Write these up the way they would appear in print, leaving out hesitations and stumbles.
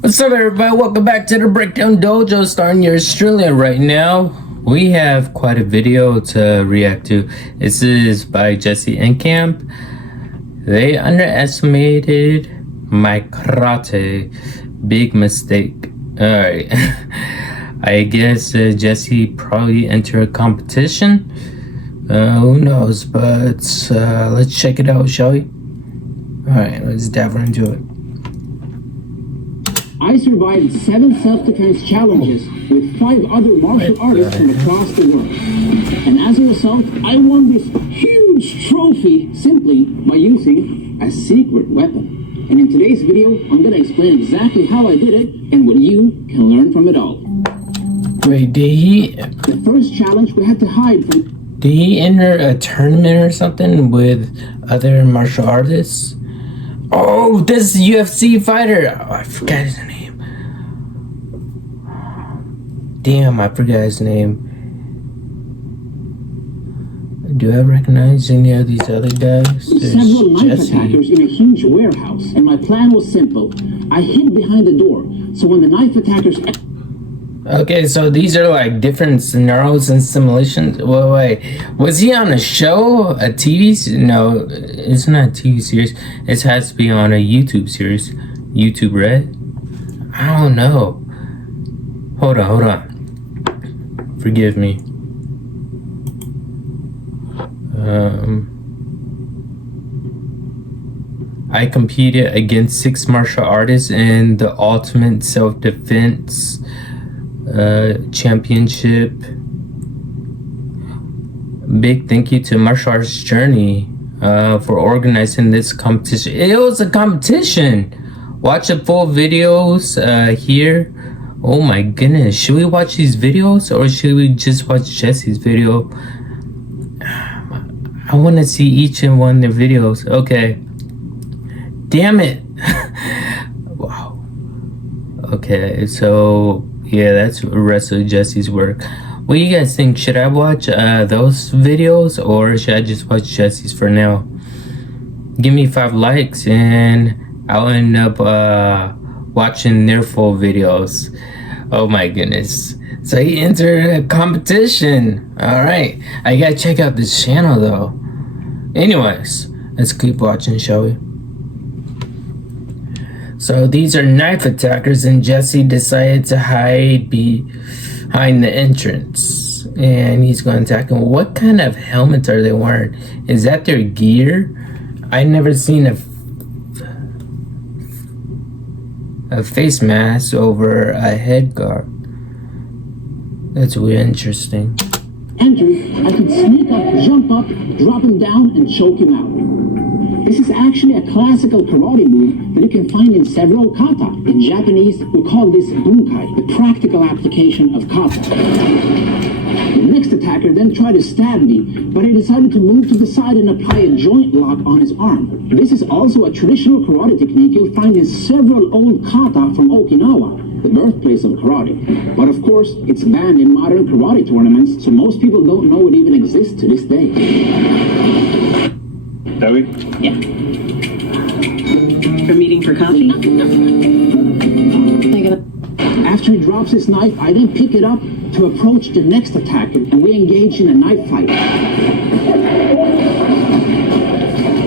What's up, everybody? Welcome back to the Breakdown Dojo, starting your Australia right now. We have quite a video to react to. This is by Jesse Enkamp. They underestimated my karate. Big mistake. Alright. I guess Jesse probably entered a competition. Who knows, but let's check it out, shall we? Alright, let's dive into it. I survived 7 self-defense challenges with 5 other martial artists from across the world. And as a result, I won this huge trophy simply by using a secret weapon. And in today's video, I'm going to explain exactly how I did it and what you can learn from it all. Wait, The first challenge we had to hide from... Did he enter a tournament or something with other martial artists? Oh, this UFC fighter. Oh, I forgot his name. Damn, I forgot his name. Do I recognize any of these other guys? Several knife attackers in a huge warehouse, and my plan was simple. I hid behind the door, so when the knife attackers... Okay, so these are like different scenarios and simulations. Wait, was he on a show? A TV? No, it's not a TV series. It has to be on a YouTube series. YouTube Red? I don't know. Hold on. Forgive me. I competed against 6 martial artists in the Ultimate Self-Defense Championship. Big thank you to Martial Arts Journey for organizing this competition. It was a competition. Watch the full videos here. Oh my goodness, should we watch these videos or should we just watch Jesse's video? I want to see each and one of their videos. Okay, damn it. Wow. Okay, so yeah, that's the rest of Jesse's work. What do you guys think? Should I watch those videos or should I just watch Jesse's for now? Give me 5 likes and I'll end up watching their full videos. Oh my goodness. So he entered a competition. Alright. I gotta check out this channel though. Anyways, let's keep watching, shall we? So these are knife attackers and Jesse decided to hide behind the entrance. And he's going to attack them. What kind of helmets are they wearing? Is that their gear? I never seen a face mask over a head guard. That's really interesting. Entered, I could sneak up, jump up, drop him down, and choke him out. This is actually a classical karate move that you can find in several kata. In Japanese, we call this bunkai, the practical application of kata. The next attacker then tried to stab me, but I decided to move to the side and apply a joint lock on his arm. This is also a traditional karate technique you'll find in several old kata from Okinawa, the birthplace of karate. But of course, it's banned in modern karate tournaments, so most people don't know it even exists to this day. Debbie? Yeah. We're meeting for coffee? After he drops his knife, I then pick it up to approach the next attacker, and we engage in a knife fight.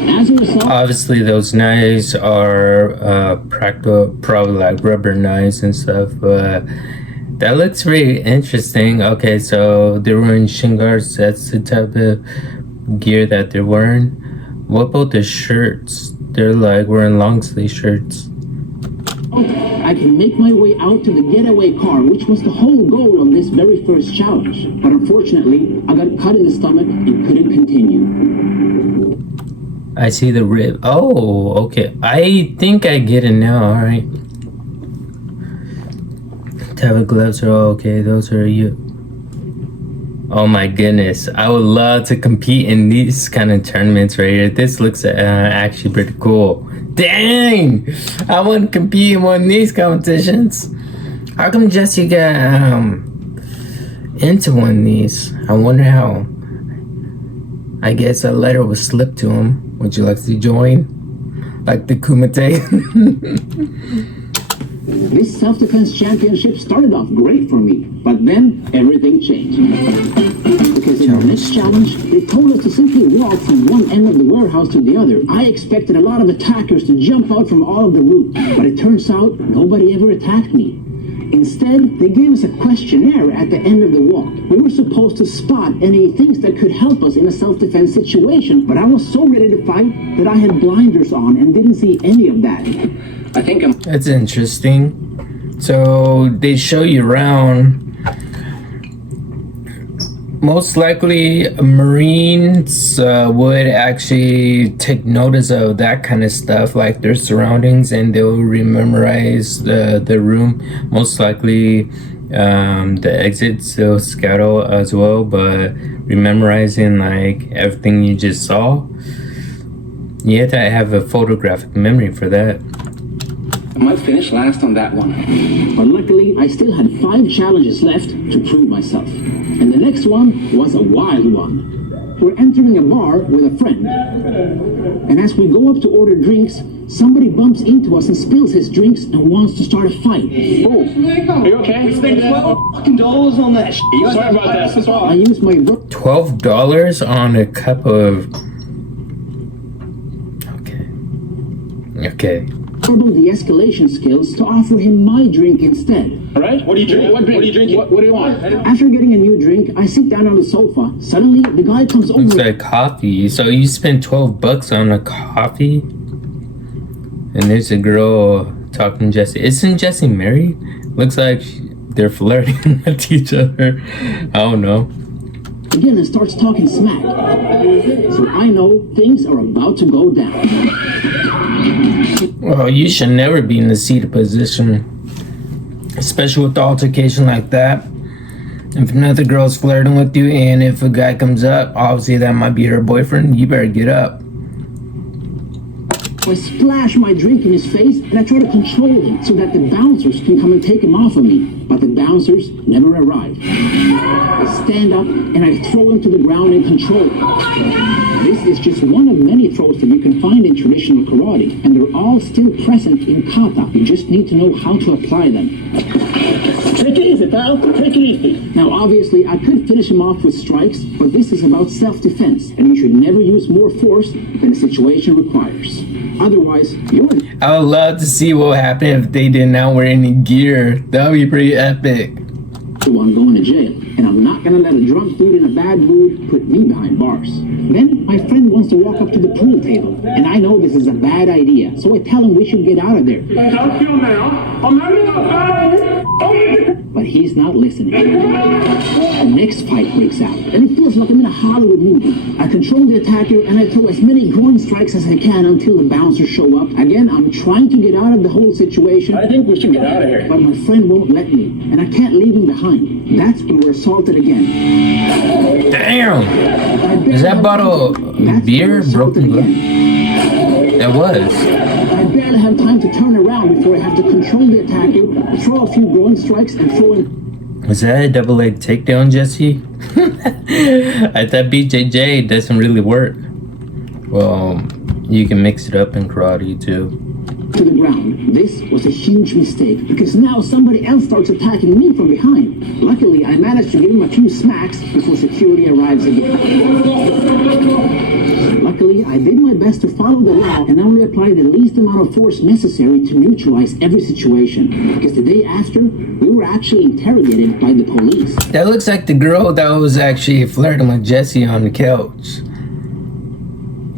As a result, obviously those knives are practical, probably like rubber knives and stuff, but that looks really interesting. Okay, so they're wearing shin guards. That's the type of gear that they're wearing. What about the shirts? They're like wearing long sleeve shirts. I can make my way out to the getaway car, which was the whole goal of this very first challenge. But unfortunately, I got cut in the stomach and couldn't continue. I see the rib. Oh, okay. I think I get it now. All right. Type of gloves are all okay. Those are you. Oh my goodness. I would love to compete in these kind of tournaments right here. This looks actually pretty cool. Dang! I want to compete in one of these competitions. How come Jesse got into one of these? I wonder how. I guess a letter was slipped to him. Would you like to join? Like the Kumite? This self-defense championship started off great for me, but then everything changed. Because in the next challenge, they told us to simply walk from one end of the warehouse to the other. I expected a lot of attackers to jump out from all of the roofs, but it turns out nobody ever attacked me. Instead, they gave us a questionnaire at the end of the walk. We were supposed to spot any things that could help us in a self-defense situation, but I was so ready to fight that I had blinders on and didn't see any of that. I think I'm... That's interesting. So they show you around. Most likely, Marines would actually take notice of that kind of stuff, like their surroundings, and they'll rememorize the room. Most likely, the exits they'll scout out as well, but rememorizing like everything you just saw, you have to have a photographic memory for that. I might finish last on that one. But luckily, I still had 5 challenges left to prove myself. And the next one was a wild one. We're entering a bar with a friend. And as we go up to order drinks, somebody bumps into us and spills his drinks and wants to start a fight. Oh, are you okay? We spent $12 on that shit. Sorry about that. That's all. I used my... $12 on a cup of... Okay. verbal de-escalation skills to offer him my drink instead. All right? What do you drink? What drink? What do you drink? What do you want? After getting a new drink, I sit down on the sofa. Suddenly, the guy comes over. Looks like coffee. So you spend $12 on a coffee? And there's a girl talking to Jesse. Isn't Jesse married? Looks like they're flirting with each other. I don't know. Again and starts talking smack. So I know things are about to go down. Well, you should never be in the seated position, especially with the altercation like that. If another girl's flirting with you and if a guy comes up, obviously that might be her boyfriend, you better get up. I splash my drink in his face and I try to control him so that the bouncers can come and take him off of me. But the bouncers never arrive. I stand up and I throw him to the ground and control him. This is just one of many throws that you can find in traditional karate, and they're all still present in kata. You just need to know how to apply them. Take it easy, pal. Take it easy. Now, obviously, I could finish him off with strikes, but this is about self-defense, and you should never use more force than the situation requires. Otherwise, you're... I would love to see what would happen if they did not wear any gear. That would be pretty epic. I'm going to jail, and I'm not going to let a drunk dude in a bad mood put me behind bars. Then my friend wants to walk up to the pool table, and I know this is a bad idea, so I tell him we should get out of there. Don't feel now. I'm having a bad... But he's not listening. The next fight breaks out, and it feels like I'm in a Hollywood movie. I control the attacker, and I throw as many groin strikes as I can until the bouncers show up. Again, I'm trying to get out of the whole situation. I think we should get out of here. But my friend won't let me, and I can't leave him behind. That's when we're assaulted again. Damn! Is that bottle of beer broken glass? That was. I barely have time to turn around before I have to control the attacker, throw a few groin strikes, and throw in... Was that a double leg takedown, Jesse? I thought BJJ doesn't really work. Well, you can mix it up in karate too. To the ground. This was a huge mistake because now somebody else starts attacking me from behind. Luckily, I managed to give him a few smacks before security arrives again. Luckily, I did my best to follow the law and only apply the least amount of force necessary to neutralize every situation. Because the day after, we were actually interrogated by the police. That looks like the girl that was actually flirting with Jesse on the couch.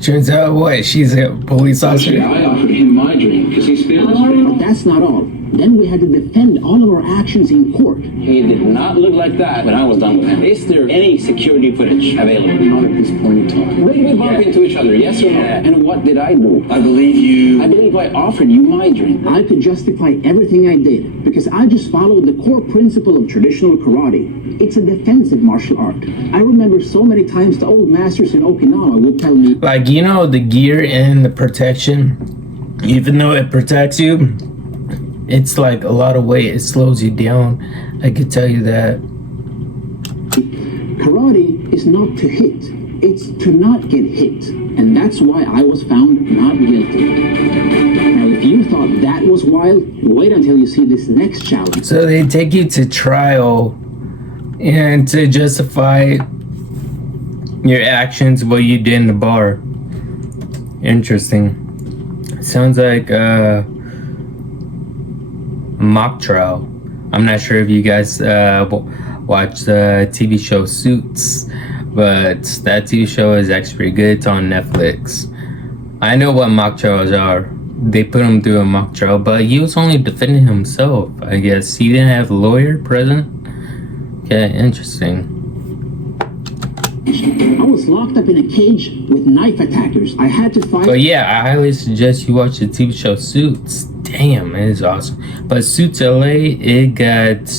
Turns out, what? She's a police officer. I offered him my drink because he spilled his drink. But that's not all. Then we had to defend all of our actions in court. He did not look like that when I was done with him. Is there any security footage available? Not at this point in time. Did we bump into each other, yes or no? And what did I do? I believe I offered you my drink. I could justify everything I did because I just followed the core principle of traditional karate. It's a defensive martial art. I remember so many times the old masters in Okinawa would tell me, like, you know, the gear and the protection, even though it protects you, it's like a lot of weight. It slows you down. I could tell you that. Karate is not to hit. It's to not get hit. And that's why I was found not guilty. Now, if you thought that was was wild? Wait until you see this next challenge. So they take you to trial and to justify your actions, what you did in the bar. Interesting. Sounds like a mock trial. I'm not sure if you guys watch the TV show Suits, but that TV show is actually pretty good. It's on Netflix. I know what mock trials are. They put him through a mock trial, but he was only defending himself, I guess. He didn't have a lawyer present. Okay, interesting. I was locked up in a cage with knife attackers. I had to fight. But yeah, I highly suggest you watch the TV show Suits. Damn, it is awesome. But Suits LA, it got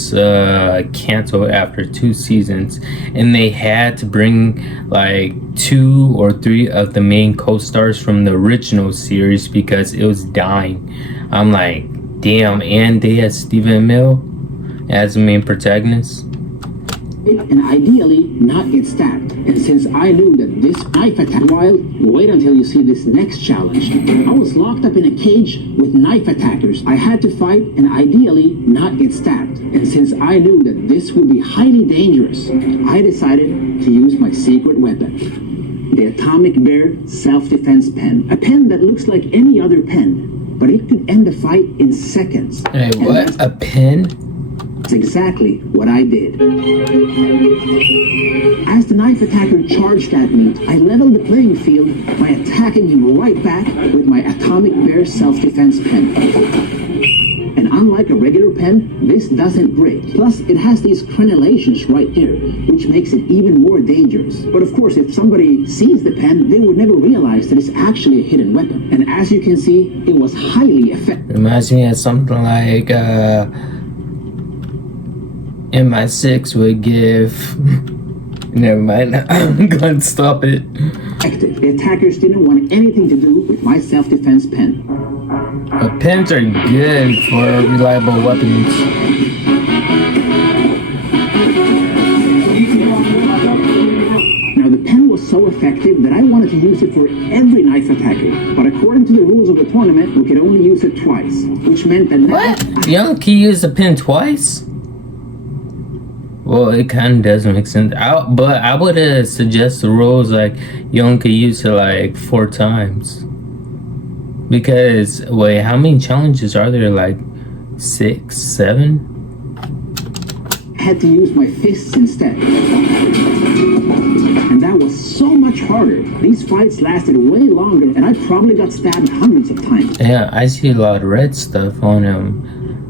canceled after 2 seasons, and they had to bring like 2 or 3 of the main co-stars from the original series because it was dying. I'm like, damn, and they had Stephen Amell as the main protagonist. And ideally not get stabbed. And since I knew that this knife attack wild, wait until you see this next challenge. I was locked up in a cage with knife attackers. I had to fight and ideally not get stabbed. And since I knew that this would be highly dangerous, I decided to use my secret weapon. The Atomic Bear Self-Defense Pen. A pen that looks like any other pen, but it could end the fight in seconds. Hey, what? A pen? That's exactly what I did. As the knife attacker charged at me, I leveled the playing field by attacking him right back with my Atomic Bear Self-Defense Pen. And unlike a regular pen, this doesn't break. Plus, it has these crenellations right here, which makes it even more dangerous. But of course, if somebody sees the pen, they would never realize that it's actually a hidden weapon. And as you can see, it was highly effective. Reminds me of something like MI6 would give. Never mind. I'm gonna stop it. The attackers didn't want anything to do with my self-defense pen. But pens are good for reliable weapons. Now the pen was so effective that I wanted to use it for every knife attacker. But according to the rules of the tournament, we could only use it twice, which meant that What? You only can use the pen twice? Well, it kind of does make sense. But I would suggest the rules like you only can use it like 4 times. Because, wait, how many challenges are there? Like 6, 7? I had to use my fists instead. And that was so much harder. These fights lasted way longer, and I probably got stabbed hundreds of times. Yeah, I see a lot of red stuff on him.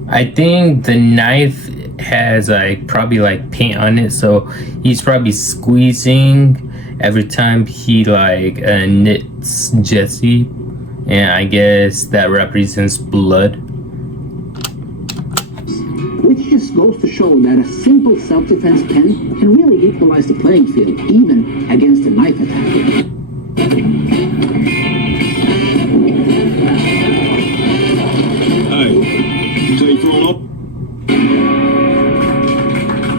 I think the knife has like probably like paint on it, so he's probably squeezing every time he like knits Jesse, and I guess that represents blood. Which just goes to show that a simple self-defense pen can really equalize the playing field, even against a knife attack.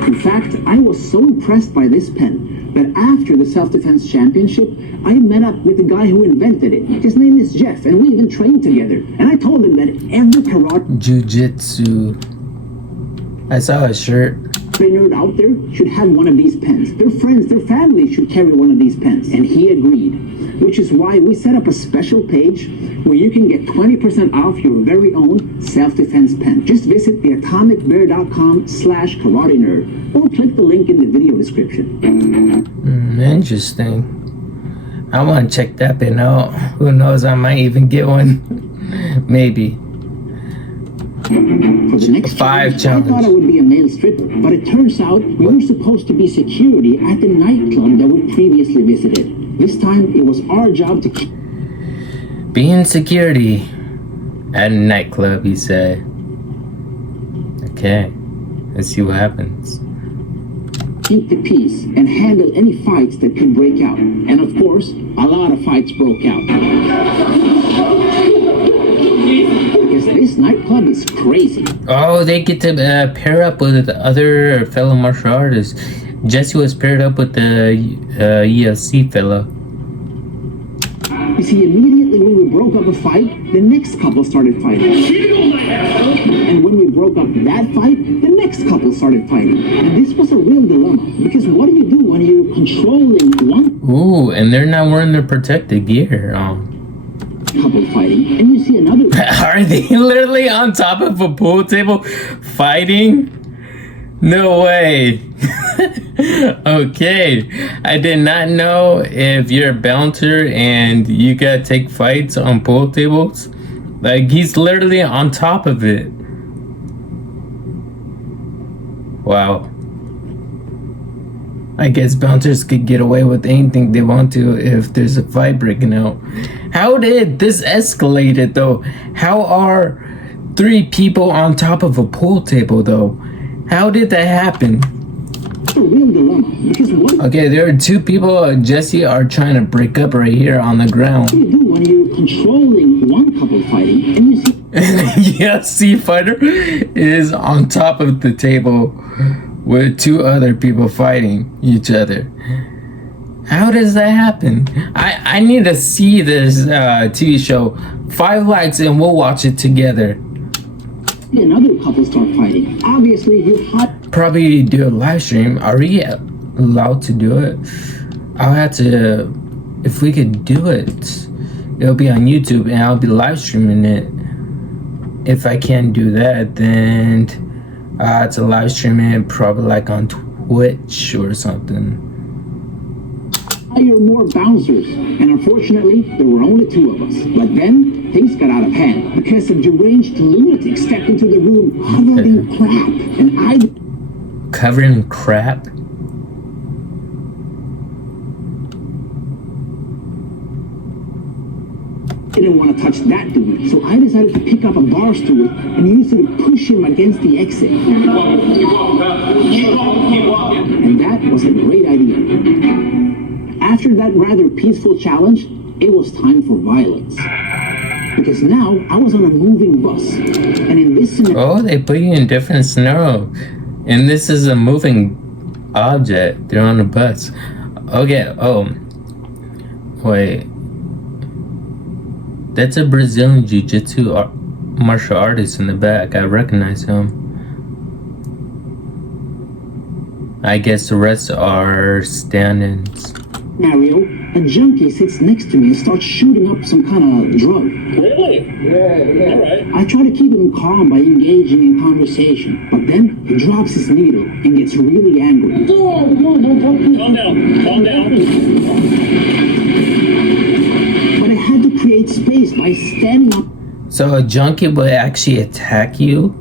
In fact, I was so impressed by this pen that after the self-defense championship, I met up with the guy who invented it. His name is Jeff, and we even trained together. And I told him that every karate Jiu-jitsu. I saw a shirt. nerd out there should have one of these pens. Their friends, their family should carry one of these pens. And he agreed, which is why we set up a special page where you can get 20% off your very own self-defense pen. Just visit theatomicbear.com/karate nerd or click the link in the video description. Interesting. I want to check that pen out. Who knows, I might even get one. Maybe. For the next 5 challenge, I thought I would be a male stripper, but it turns out we were supposed to be security at the nightclub that we previously visited. This time, it was our job to be in security at a nightclub, he said. Okay, let's see what happens. keep the peace and handle any fights that could break out. And of course, a lot of fights broke out. Because this nightclub is crazy. Oh, they get to pair up with the other fellow martial artists. Jesse was paired up with the ELC fella. You see, immediately we when we broke up a fight, the next couple started fighting. And when we broke up that fight, the next couple started fighting. And this was a real dilemma, because what do you do when you're controlling one Ooh, and they're not wearing their protective gear. couple fighting, and you see another... Are they literally on top of a pool table fighting? No way. Okay, I did not know if you're a bouncer and you gotta take fights on pool tables. Like, he's literally on top of it. Wow. I guess bouncers could get away with anything they want to if there's a fight breaking out. How did this escalate it though? How are 3 people on top of a pool table though? How did that happen? It's a real dilemma, because what Okay, there are 2 people Jesse are trying to break up right here on the ground. do you do when you're controlling one couple fighting, and you see UFC fighter is on top of the table with 2 other people fighting each other. How does that happen? I need to see this TV show. 5 likes and we'll watch it together. another couple start fighting? Obviously, you're hot. Probably do a live stream. Are we allowed to do it? I'll have to. If we could do it, it'll be on YouTube and I'll be live streaming it. If I can't do that, then I have to live stream it probably like on Twitch or something. Hire more bouncers, and unfortunately, there were only 2 of us. But then, things got out of hand because a deranged lunatic stepped into the room covered in crap, and I Covered in crap? didn't want to touch that dude, so I decided to pick up a bar stool and use it to push him against the exit. Keep walking, keep walking. And that was a great idea. After that rather peaceful challenge, it was time for violence. Because now I was on a moving bus, and in this scenario, Oh, they put you in different scenario. And this is a moving object. They're on a bus. Okay, oh. Wait. That's a Brazilian Jiu-Jitsu martial artist in the back. I recognize him. I guess the rest are stand-ins. a junkie sits next to me and starts shooting up some kind of drug. Really? Yeah. All right. I try to keep him calm by engaging in conversation, but then he drops his needle and gets really angry. Calm down. Calm down. But I had to create space by standing up. So a junkie will actually attack you?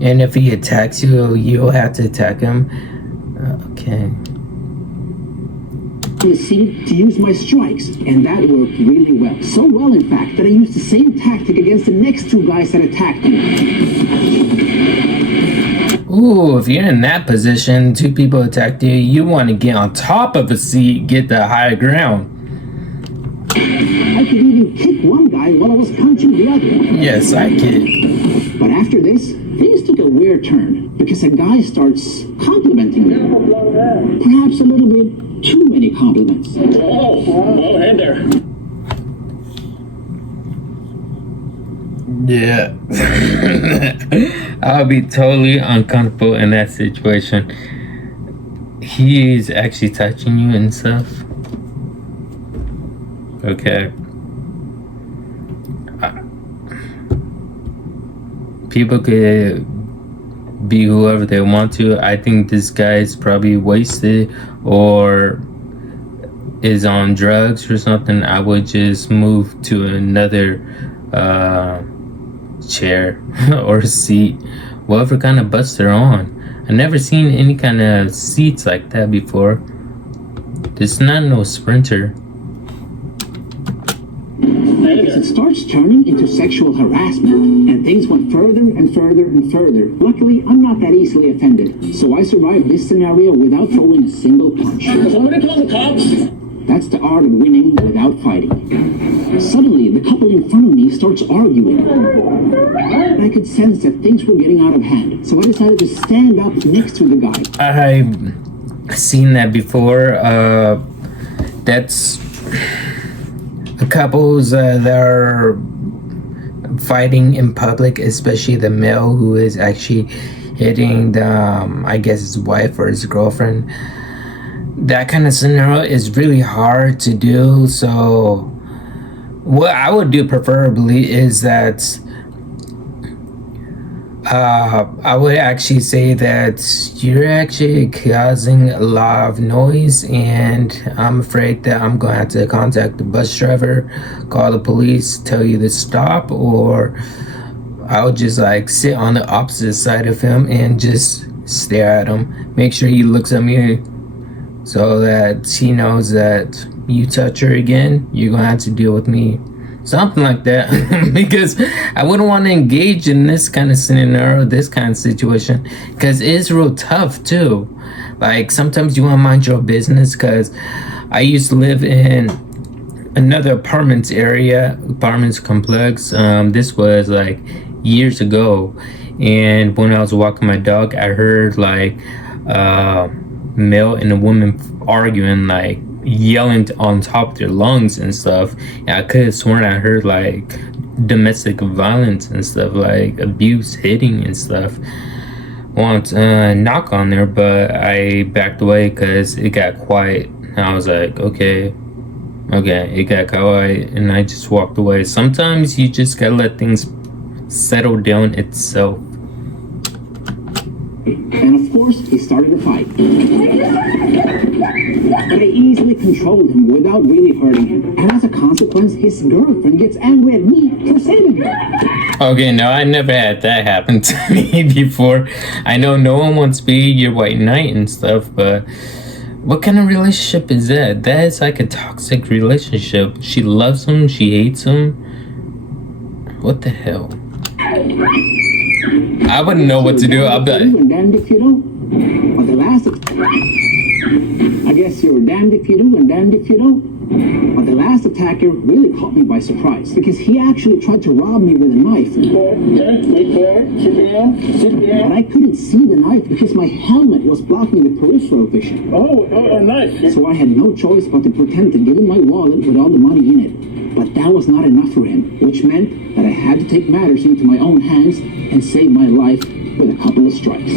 And if he attacks you, you'll have to attack him? Okay. The seat to use my strikes, and that worked really well. So well, in fact, that I used the same tactic against the next 2 guys that attacked me. Ooh, if you're in that position, 2 people attacked you, you want to get on top of a seat, get the higher ground. I could even kick one guy while I was punching the other. Yes, I can. But after this, things took a weird turn, because a guy starts complimenting me. Perhaps a little bit too many compliments. Oh, hey there. Yeah. I'll be totally uncomfortable in that situation. He's actually touching you and stuff. Okay. People could be whoever they want to. I think this guy's probably wasted or is on drugs or something. I would just move to another chair or seat, whatever kind of bus they're on. I've never seen any kind of seats like that before. This is not no Sprinter. Because it starts turning into sexual harassment, and things went further and further and further. Luckily, I'm not that easily offended, so I survived this scenario without throwing a single punch. Somebody call the cops. That's the art of winning without fighting. Suddenly, the couple in front of me starts arguing. I could sense that things were getting out of hand, so I decided to stand up next to the guy. I've seen that before. That's couples that are fighting in public, especially the male who is actually hitting the I guess his wife or his girlfriend. That kind of scenario is really hard to do. So what I would do preferably is that I would actually say that you're actually causing a lot of noise, and I'm afraid that I'm gonna have to contact the bus driver, call the police, tell you to stop, or I'll just like sit on the opposite side of him and just stare at him. Make sure he looks at me so that he knows that you touch her again, you're gonna have to deal with me. Something like that. Because I wouldn't want to engage in this kind of scenario, this kind of situation, because it's real tough too. Like sometimes you want to mind your business, because I used to live in another apartments complex. This was like years ago, and when I was walking my dog, I heard like male and a woman arguing, like yelling on top of their lungs and stuff. And I could have sworn I heard like domestic violence and stuff, like abuse, hitting and stuff. Want to knock on there, but I backed away because it got quiet. And I was like, okay, it got quiet, and I just walked away. Sometimes you just gotta let things settle down itself. And of course, he started a fight. But I easily controlled him without really hurting him. And as a consequence, his girlfriend gets angry at me for saving her. Okay, no, I never had that happen to me before. I know no one wants to be your white knight and stuff, but what kind of relationship is that? That is like a toxic relationship. She loves him, she hates him. What the hell? I wouldn't know what to do. I'll be like, damned if you do. But the last, I guess you're damned if you do and damned if you don't. But the last attacker really caught me by surprise, because he actually tried to rob me with a knife. But I couldn't see the knife because my helmet was blocking the peripheral vision. Oh, nice. So I had no choice but to pretend to give him my wallet with all the money in it. But that was not enough for him, which meant that I had to take matters into my own hands and save my life with a couple of strikes.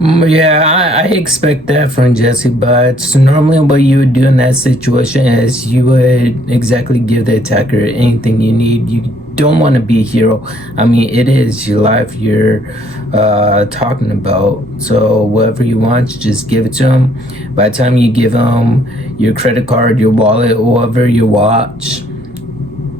Yeah, I expect that from Jesse, but normally what you would do in that situation is you would exactly give the attacker anything you need. You don't want to be a hero. I mean, it is your life you're talking about, so whatever you want, just give it to him. By the time you give him your credit card, your wallet, whatever, your watch,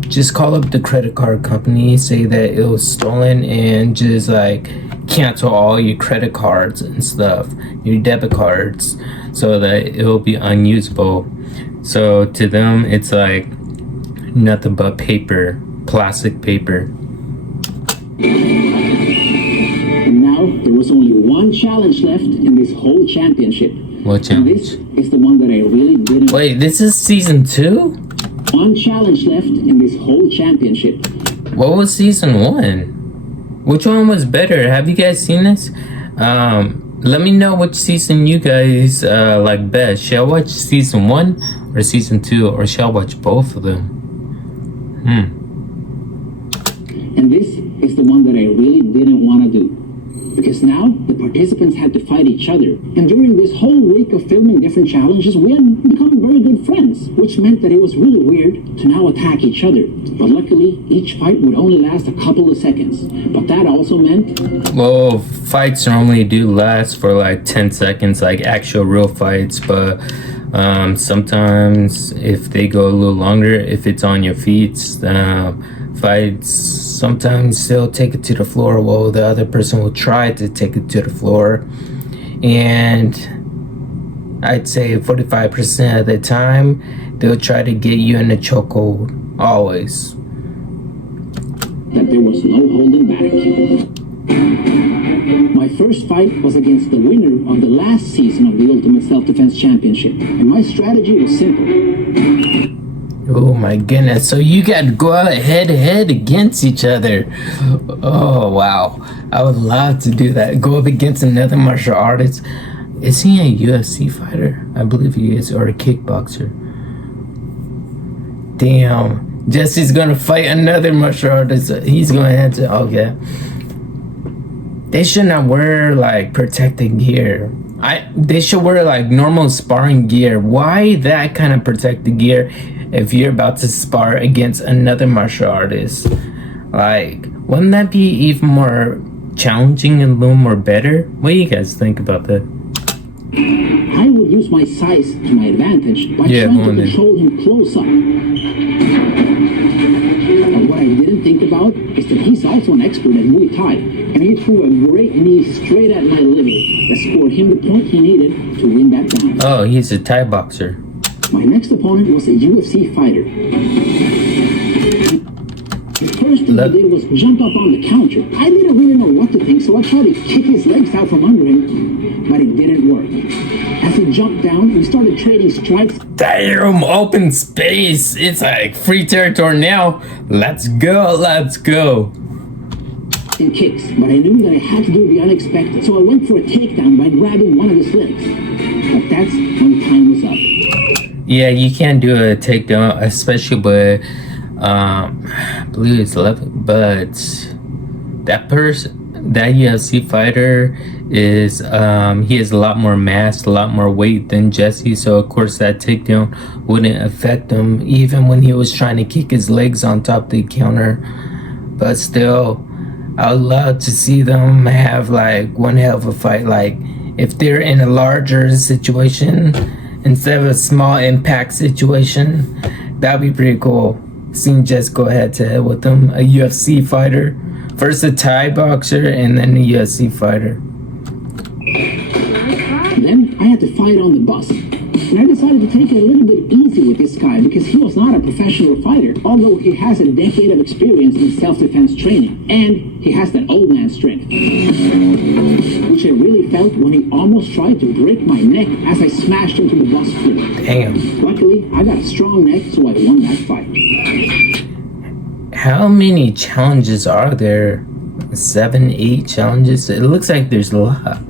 just call up the credit card company, say that it was stolen, and just like cancel all your credit cards and stuff, your debit cards, so that it will be unusable. So to them, it's like nothing but paper, plastic paper. And now there was only one challenge left in this whole championship. What challenge? And this is the one that I really didn't. Wait, this is season 2? One challenge left in this whole championship. What was season 1? Which one was better? Have you guys seen this? Let me know which season you guys like best. Shall I watch season 1 or season 2, or shall I watch both of them? And this is the one that I really didn't want to do. Because now the participants had to fight each other. And during this whole week of filming different challenges, we had become very good friends, which meant that it was really weird to now attack each other. But luckily, each fight would only last a couple of seconds. But that also meant... Well, fights normally do last for like 10 seconds, like actual real fights, but sometimes if they go a little longer, if it's on your feet, fights, sometimes they'll take it to the floor while the other person will try to take it to the floor. And I'd say 45% of the time, they'll try to get you in a chokehold, always. That there was no holding back. My first fight was against the winner of the last season of the Ultimate Self-Defense Championship, and my strategy was simple. Oh my goodness, so you got to go out head to head against each other. Oh wow, I would love to do that. Go up against another martial artist. Is he a UFC fighter? I believe he is, or a kickboxer. Damn. Jesse's gonna fight another martial artist. He's gonna have to. Okay. They should not wear like protective gear. They should wear like normal sparring gear. Why that kind of protective gear if you're about to spar against another martial artist? Like, wouldn't that be even more challenging and a little more better? What do you guys think about that? I would use my size to my advantage by trying to control him close up. But what I didn't think about is that he's also an expert at Muay Thai, and he threw a great knee straight at my liver that scored him the point he needed to win that round. Oh, he's a Thai boxer. My next opponent was a UFC fighter. The first thing he did was jump up on the counter. I didn't really know what to think, so I tried to kick his legs out from under him, but it didn't work. As he jumped down, we started trading strikes. Damn, open space. It's like free territory now. Let's go, let's go. And kicks, but I knew that I had to do the unexpected, so I went for a takedown by grabbing one of his legs. But that's when time was up. Yeah, you can't do a takedown, especially with, I believe it's 11, but that UFC fighter is, he has a lot more mass, a lot more weight than Jesse, so of course that takedown wouldn't affect him, even when he was trying to kick his legs on top of the counter. But still, I would love to see them have like one hell of a fight. Like if they're in a larger situation instead of a small impact situation, that'd be pretty cool. Seeing Jess go head to head with them, a UFC fighter, first a Thai boxer and then a UFC fighter. Then I had to fight on the bus. And I decided to take it a little bit easy with this guy because he was not a professional fighter, although he has a decade of experience in self-defense training, and he has that old man strength, which I really felt when he almost tried to break my neck as I smashed into the bus floor. Damn. Luckily, I got a strong neck, so I won that fight. How many challenges are there? 7, 8 challenges? It looks like there's a lot.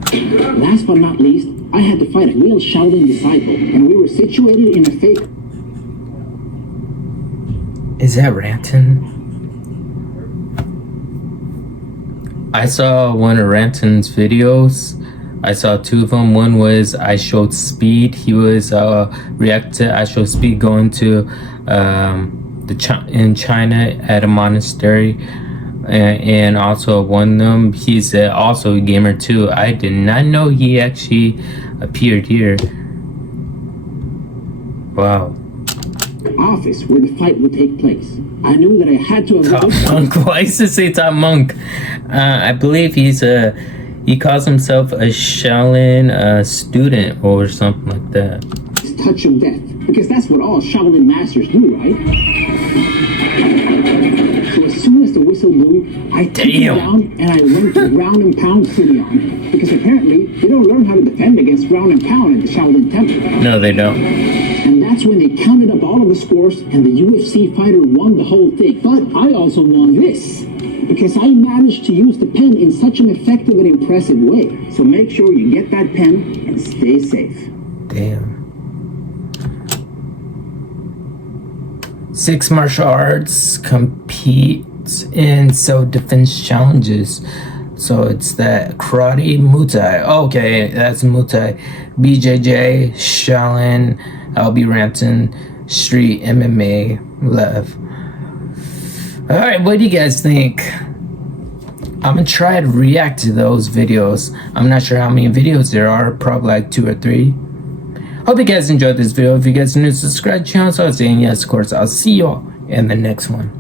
Last but not least, I had to fight a real Shaolin disciple, and we were situated in a fake... Is that Ranton? I saw one of Ranton's videos. I saw 2 of them. One was I showed Speed. He was reacted. I showed Speed going to in China at a monastery. And also one of them, he's also a gamer too. I did not know he actually appeared here. Wow. Office where the fight would take place. I knew that I had to Top Monk. Why used to say Top Monk? I believe he calls himself a Shaolin student or something like that. This touch of death, because that's what all Shaolin masters do, right? So as soon as the whistle blew, I took him down and I went to ground and pound city on him. Because apparently they don't learn how to defend against ground and pound at the Shaolin Temple. No, they don't. And that's when they counted up all of the scores and the UFC fighter won the whole thing. But I also won this, because I managed to use the pen in such an effective and impressive way. So make sure you get that pen and stay safe. Damn. 6 martial arts compete in self-defense challenges. So it's that karate, Muay Thai. Okay, that's Muay Thai. BJJ, Shaolin, LB Rampton, Street, MMA, Left. Alright, what do you guys think? I'm gonna try to react to those videos. I'm not sure how many videos there are, probably like 2 or 3. Hope you guys enjoyed this video. If you guys are new, subscribe to the channel. So I was saying yes, of course. I'll see y'all in the next one.